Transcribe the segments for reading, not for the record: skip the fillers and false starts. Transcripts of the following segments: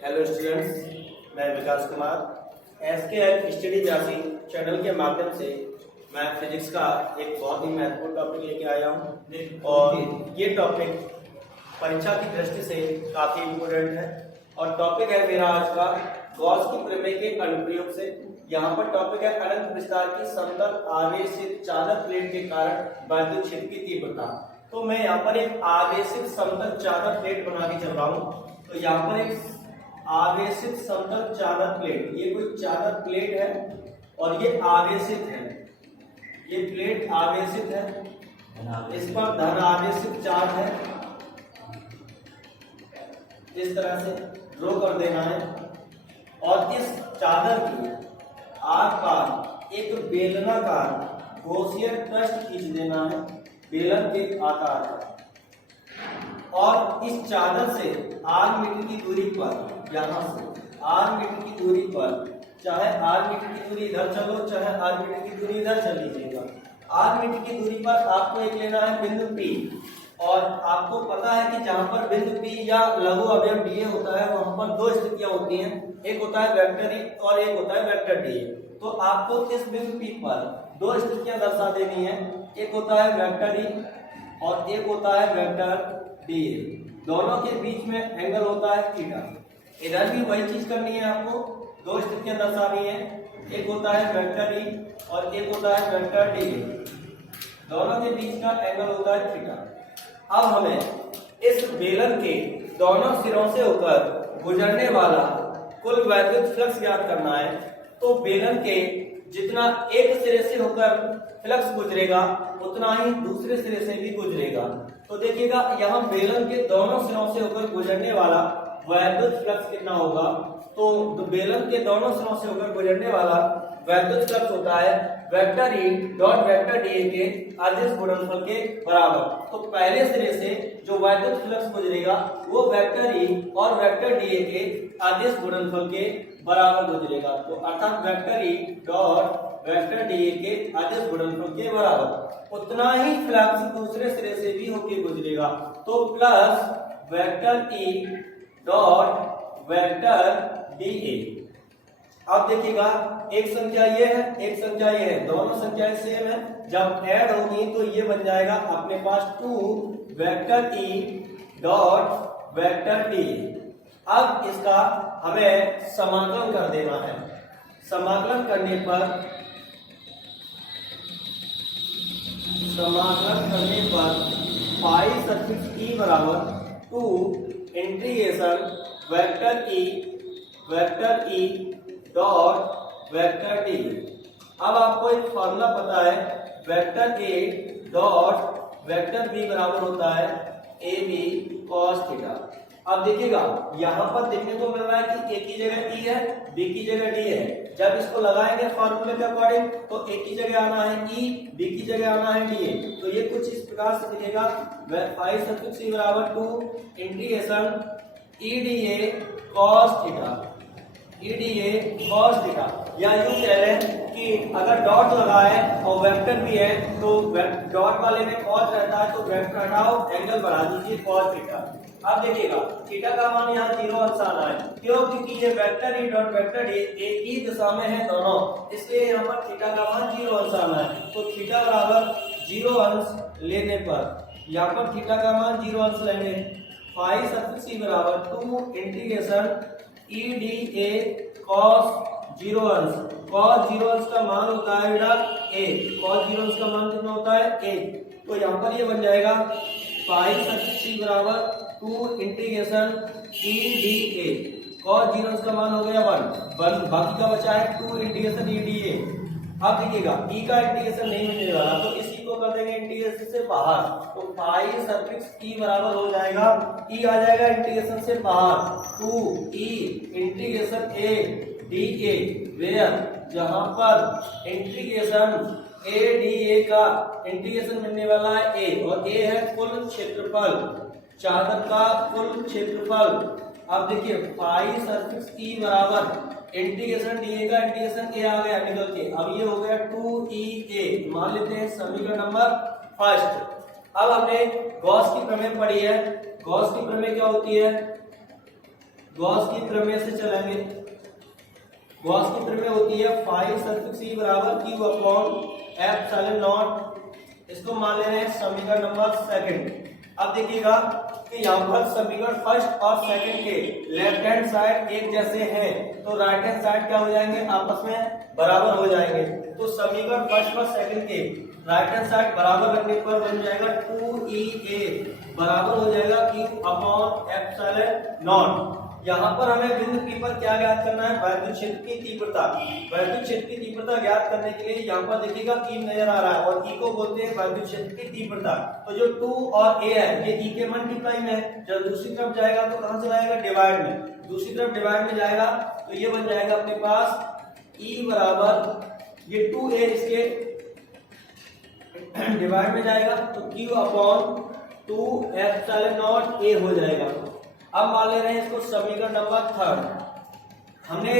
Hello students, मैं विकास Kumar SK study जासी channel के माध्यम से मैं फिजिक्स का एक बहुत ही महत्वपूर्ण टॉपिक लेके आया हूँ और ये टॉपिक परीक्षा की दृष्टि से काफी इम्पोर्टेंट है। और टॉपिक है मेरा आज का गॉस की प्रमेय के अनुप्रयोग से। यहाँ पर टॉपिक है अनंत विस्तार की समतल आवेशित चालक प्लेट के कारण वैद्युत क्षेत्र की तीव्रता। तो मैं यहाँ पर एक आवेशित समतल चालक प्लेट बना के चल रहा हूँ। तो यहाँ पर एक आवेशित समतल चालक प्लेट, ये कोई चालक प्लेट है और ये आवेशित है। ये प्लेट आवेशित है, इस पर धन आवेशित चार्ज है। इस तरह से ड्रॉ कर देना है और इस चादर की आर पार एक बेलनाकार गॉसियन पृष्ठ खींच देना है बेलन के आकार का। और इस चादर से 8 मीटर की दूरी पर, यहाँ से 8 मीटर की दूरी पर, चाहे 8 मीटर की दूरी इधर चलो चाहे 8 मीटर की दूरी इधर चल लीजिएगा, 8 मीटर की दूरी पर आपको एक लेना है बिंदु P। और आपको पता है कि जहां पर बिंदु P या लघु अवयव dA होता है वहां पर दो स्थितियां होती हैं, एक होता है वेक्टर E और एक होता है वेक्टर dA। तो आपको इस बिंदु P पर दो स्थितियां दर्शा देनी है, एक होता है वेक्टर E और एक होता है वेक्टर dA। दोनों के बीच में एंगल होता है थीटा। इधर भी वही चीज करनी है, आपको दो स्थितियां दर्शानी है, एक होता है वेक्टर E और एक होता है वेक्टर dA। दोनों के बीच का एंगल होता है थीटा। अब हमें इस बेलन के दोनों सिरों से होकर गुजरने वाला कुल वैद्युत फ्लक्स ज्ञात करना है। तो बेलन के जितना एक सिरे से होकर फ्लक्स गुजरेगा उतना ही दूसरे सिरे से भी गुजरेगा। तो देखिएगा यहाँ बेलन के दोनों सिरों से होकर गुजरने वाला वैद्युत फ्लक्स कितना होगा। तो बेलन के दोनों सिरों से होकर गुजरने वाला वैद्युत फ्लक्स होता है vector E dot vector dA के अदिश गुणनफल के बराबर। तो पहले सिरे से जो वैद्युत फ्लक्स गुजरेगा वो वेक्टर E और वेक्टर dA के अदिश गुणनफल के बराबर गुजरेगा। तो अर्थात vector E dot vector dA के अदिश गुणनफल के बराबर उतना ही फ्लक्स दूसरे सिरे से भी होकर गुजरेगा। तो plus vector E dot vector dA। अब देखिएगा एक संख्या ये है एक संख्या ये है, दोनों संख्याएं सेम है, जब ऐड होगी तो ये बन जाएगा अपने पास 2 vector E dot vector dA। अब इसका हमें समाकलन कर देना है। समाकलन करने पर पाई सफिक्स E बराबर 2 integration vector E dot vector dA। अब आपको एक फॉर्मूला पता है, vector A dot vector B बराबर होता है AB cos थीटा। अब देखिएगा यहाँ पर देखने को मिल रहा है कि A की जगह E है, B की जगह D है। जब इसको लगाएंगे फॉर्मूले के अकॉर्डिंग तो A की जगह आना है E, B की जगह आना है DA। तो ये कुछ इस प्रकार से दिखेगा, पाई सफिक्स E बराबर 2 integration EDA cos theta, EDA cos theta. या यूं कह लें कि अगर डॉट लगा है और वेक्टर भी है तो डॉट वाले में cos रहता है तो वेक्टर हटाओ एंगल बढ़ा दीजिए cos थीटा। अब देखिएगा थीटा का मान यहाँ 0 अंश आना है, क्योंकि ये vector E dot vector D एक ही दिशा में है दोनों, इसलिए यहाँ पर थीटा का मान 0 अंश आना है। तो थीटा बराबर 0 अंश लेने पर यहाँ पर थीटा का मान 0 अंश लेंगे, पाई सफिक्स E बराबर 2 इंटीग्रेशन EDA cos 0 अंश। cos 0 अंश का मान होता है बेटा A, cos 0 अंश का मान कितना होता है 1। तो यहाँ पर ये बन जाएगा पाई सफिक्स E बराबर 2 इंटीग्रेशन EDA cos 0 अंश का मान हो गया 1, बाकी का बचा है 2 इंटीग्रेशन EDA। अब देखिएगा E का इंटीग्रेशन नहीं मिलने वाला तो इसी को कर देंगे इंटीग्रेशन से बाहर। तो पाई सफिक्स E बराबर हो जाएगा, E आ जाएगा इंटीग्रेशन से बाहर 2E integration A dA, where जहां पर इंटीग्रेशन A dA का इंटीग्रेशन मिलने वाला है A और A है कुल क्षेत्रफल, चादर का कुल क्षेत्रफल। अब देखिए पाई सफिक्स E बराबर इंटीग्रेशन dA का इंटीग्रेशन A आ गया निकल के, अब ये हो गया 2EA। मान लेते हैं समीकरण नंबर फर्स्ट। अब हमने गॉस की प्रमेय पढ़ी है। गॉस की प्रमेय क्या होती है? गॉस की प्रमेय से चलेंगे। गॉस की प्रमेय होती है 5 सफिक्स ई बराबर q अपॉन एप्सिलॉन नॉट। इसको मान ले रहे हैं समीकरण नंबर सेकंड। अब देखिएगा कि यहाँ पर समीकरण फर्स्ट और सेकंड के लेफ्ट हैंड साइड एक जैसे हैं, तो राइट हैंड साइड क्या हो जाएंगे, आपस में बराबर हो जाएंगे। तो समीकरण फर्स्ट और सेकंड के राइट हैंड साइड बराबर रखने पर बन जाएगा 2EA बराबर हो जाएगा q अपॉन एप्सिलॉन नॉट। यहाँ पर हमें बिंदु P पर क्या ज्ञात करना है, वैद्युत क्षेत्र की तीव्रता। वैद्युत क्षेत्र की तीव्रता ज्ञात करने के लिए यहाँ पर देखिएगा E नजर आ रहा है और E को बोलते हैं वैद्युत क्षेत्र की तीव्रता। तो जो 2 और A है ये E के मल्टीप्लाई में है। जब दूसरी तरफ जाएगा तो कहां से जाएगा, डिवाइड में। दूसरी तरफ डिवाइड में जाएगा तो ये बन जाएगा अपने पास E बराबर ये 2A इसके डिवाइड में जाएगा तो q upon 2 epsilon not A हो जाएगा। अब मान ले रहे हैं इसको समीकरण नंबर थर्ड। हमने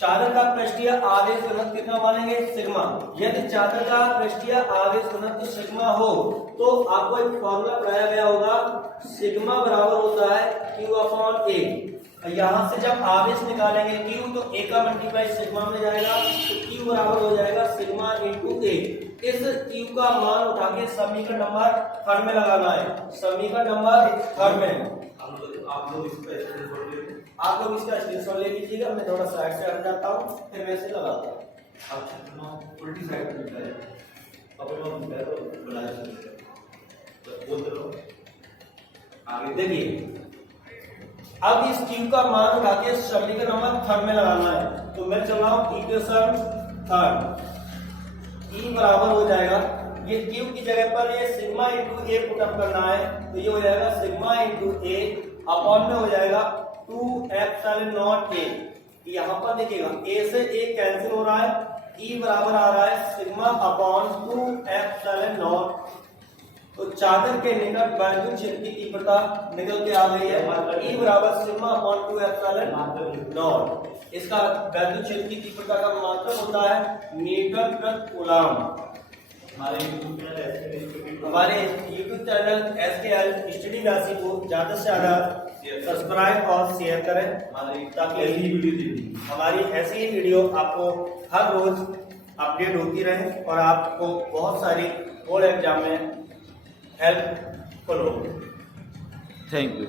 चादर का पृष्ठीय आवेश घनत्व कितना मानेंगे, सिग्मा। यदि चादर का पृष्ठीय आवेश घनत्व सिग्मा हो तो आपको एक फॉर्मूला बनाया गया होगा, सिग्मा बराबर होता है q अपॉन a। यहां से जब आवेश निकालेंगे q तो a का मल्टीप्लाई सिग्मा में जाएगा तो q बराबर हो जाएगा सिग्मा इंटू a। इस q का मान उठा के समीकरण नंबर थर्ड में लगाना है। समीकरण नंबर थर्ड में आप लोग इसका स्क्रीनशॉट ले लीजिएगा। मैं थोड़ा साइड से हट जाता हूँ, फिर मैं इसे लगाता हूँ। उल्टी साइड पे आगे देखिए। अब इस q का मान उठा के समीकरण नंबर थर्ड में लगाना है। तो मैं चल रहा हूँ इक्वेशन थर्ड। E बराबर हो जाएगा, ये q की जगह पर ये सिग्मा इंटू a पुटअप करना है तो ये हो जाएगा सिग्मा इंटू a अपॉन में हो जाएगा 2 एप्सिलॉन नॉट a। यहाँ पर देखिएगा a से a कैंसिल हो रहा है, E बराबर आ रहा है सिग्मा अपॉन 2 एप्सिलॉन नॉट। तो चादर के निकट वैद्युत क्षेत्र की तीव्रता निकल के आ गई है, E बराबर सिग्मा अपॉन 2 एप्सिलॉन नॉट। इसका वैद्युत क्षेत्र की तीव्रता का मात्रक होता है मीटर प्रति कूलम। हमारे यूट्यूब चैनल SKL स्टडी राशि को ज्यादा से ज्यादा सब्सक्राइब और शेयर करें ताकि हमारी ऐसी ही वीडियो आपको हर रोज अपडेट होती रहे और आपको बहुत सारी बोर्ड एग्जाम में हेल्पफुल हो। Thank you.